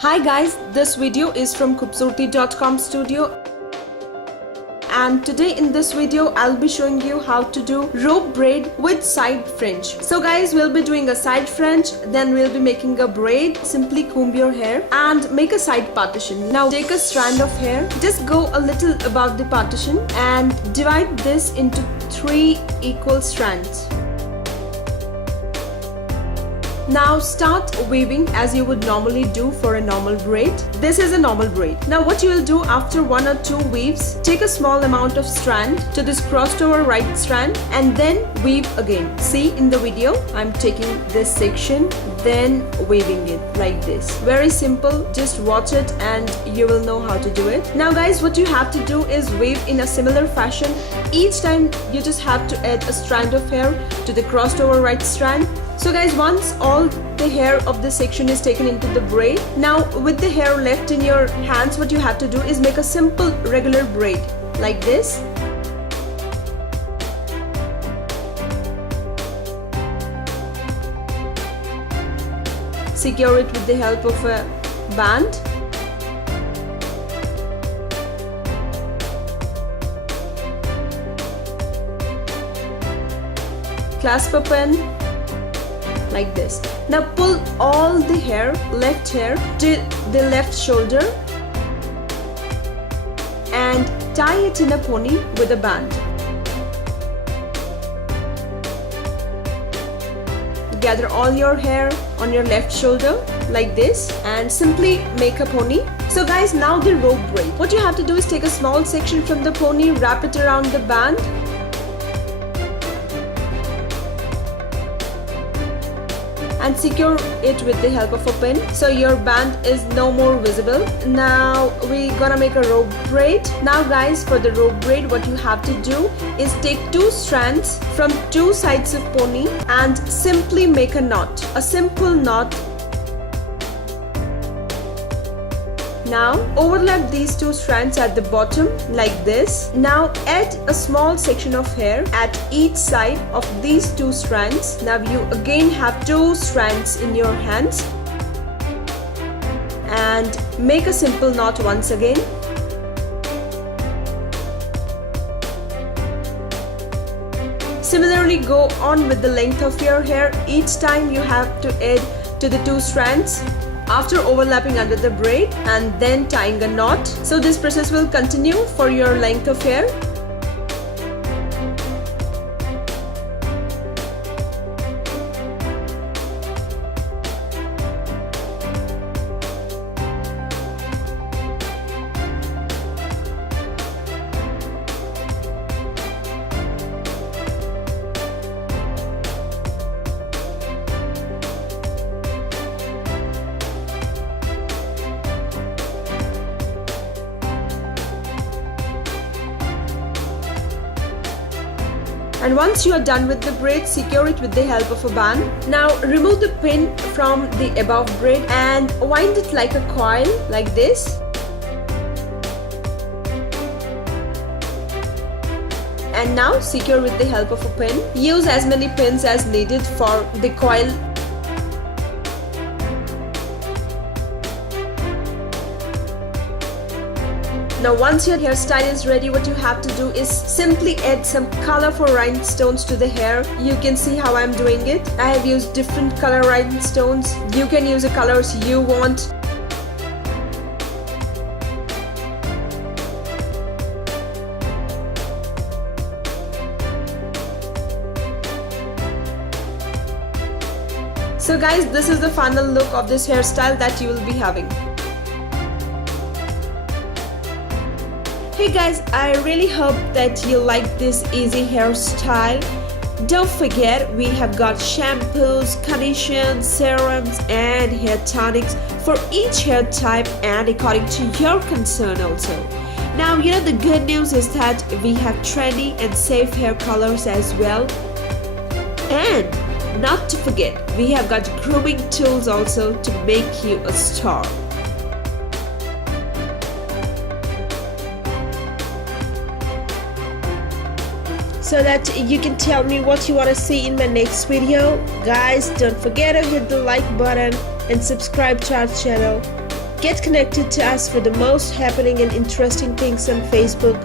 Hi guys, this video is from Khoobsurati.com studio, and today in this video I'll be showing you how to do rope braid with side fringe. So guys, we'll be doing a side fringe, then we'll be making a braid. Simply comb your hair and make a side partition. Now take a strand of hair, just go a little above the partition and divide this into 3 equal strands. Now start weaving as you would normally do for a normal braid. This is a normal braid. Now what you will do after 1 or 2 weaves, take a small amount of strand to this crossed over right strand and then weave again. See in the video, I'm taking this section, then weaving it like this. Very simple, just watch it and you will know how to do it. Now guys, what you have to do is weave in a similar fashion. Each time you just have to add a strand of hair to the crossed over right strand. So guys, once all the hair of this section is taken into the braid, now with the hair left in your hands, what you have to do is make a simple regular braid like this. Secure it with the help of a band. Clasp a pin like this. Now pull all the hair, left hair, to the left shoulder and tie it in a pony with a band. Gather all your hair on your left shoulder like this and simply make a pony. So guys, now the rope braid. What you have to do is take a small section from the pony, wrap it around the band, and secure it with the help of a pin so your band is no more visible. Now we're gonna make a rope braid. Now guys, for the rope braid, what you have to do is take 2 strands from 2 sides of pony and simply make a knot, a simple knot. Now overlap these 2 strands at the bottom like this. Now add a small section of hair at each side of these 2 strands. Now you again have 2 strands in your hands and make a simple knot once again. Similarly, go on with the length of your hair. Each time you have to add to the 2 strands after overlapping under the braid and then tying a knot. So this process will continue for your length of hair. And once you are done with the braid, secure it with the help of a band. Now remove the pin from the above braid and wind it like a coil like this. And now secure with the help of a pin. Use as many pins as needed for the coil. Now once your hairstyle is ready, what you have to do is simply add some colorful rhinestones to the hair. You can see how I'm doing it. I have used different color rhinestones. You can use the colors you want. So guys, this is the final look of this hairstyle that you will be having. Hey guys, I really hope that you like this easy hairstyle. Don't forget, we have got shampoos, conditions, serums and hair tonics for each hair type and according to your concern also. Now you know the good news is that we have trendy and safe hair colors as well. And not to forget, we have got grooming tools also to make you a star. So that you can tell me what you want to see in my next video. Guys, don't forget to hit the like button and subscribe to our channel. Get connected to us for the most happening and interesting things on Facebook,